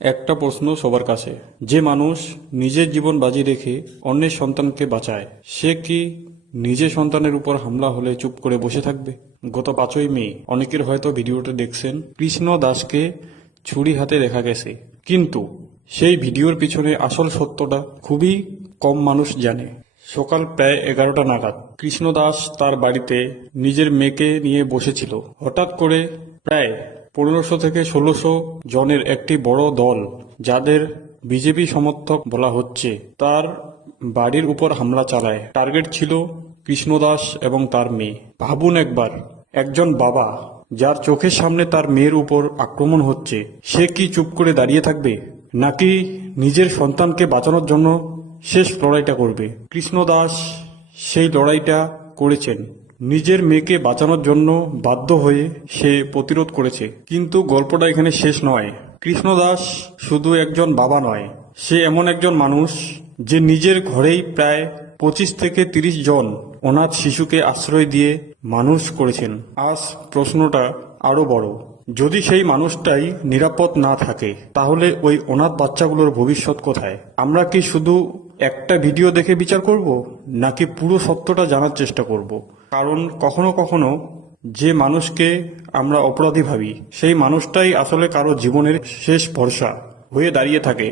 একটা প্রশ্ন সবার কাছে, যে মানুষ নিজের জীবন বাজি রেখে অন্যের সন্তানকে বাঁচায়, সে কি নিজের সন্তানের উপর হামলা হলে চুপ করে বসে থাকবে? গত 5ই মে অনেকের হয়তো ভিডিওটা দেখছেন, কৃষ্ণ দাসকে ছুরি হাতে দেখা গেছে, কিন্তু সেই ভিডিওর পিছনে আসল সত্যটা খুবই কম মানুষ জানে। সকাল প্রায় 11টা নাগাদ কৃষ্ণ দাস তার বাড়িতে নিজের মেয়েকে নিয়ে বসেছিল। হঠাৎ করে প্রায় 1500 থেকে 1600 জনের একটি বড় দল, যাদের বিজেপি সমর্থক বলা হচ্ছে, তার বাড়ির উপর হামলা চালায়। টার্গেট ছিল কৃষ্ণ দাস এবং তার মেয়ে। ভাবুন একবার, একজন বাবা যার চোখের সামনে তার মেয়ের উপর আক্রমণ হচ্ছে, সে কি চুপ করে দাঁড়িয়ে থাকবে, নাকি নিজের সন্তানকে বাঁচানোর জন্য শেষ লড়াইটা করবে? কৃষ্ণ দাস সেই লড়াইটা করেছেন। নিজের মেয়েকে বাঁচানোর জন্য বাধ্য হয়ে সে প্রতিরোধ করেছে। কিন্তু গল্পটা এখানে শেষ নয়। কৃষ্ণ দাস শুধু একজন বাবা নয়, সে এমন একজন মানুষ যে নিজের ঘরেই প্রায় 25 থেকে 30 জন অনাথ শিশুকে আশ্রয় দিয়ে মানুষ করেছেন। আজ প্রশ্নটা আরো বড়, যদি সেই মানুষটাই নিরাপদ না থাকে, তাহলে ওই অনাথ বাচ্চাগুলোর ভবিষ্যৎ কোথায়? আমরা কি শুধু একটা ভিডিও দেখে বিচার করব, নাকি পুরো সত্যটা জানার চেষ্টা করব? কারণ কখনো কখনো যে মানুষকে আমরা অপরাধী ভাবি, সেই মানুষটাই আসলে কারো জীবনের শেষ ভরসা হয়ে দাঁড়িয়ে থাকে।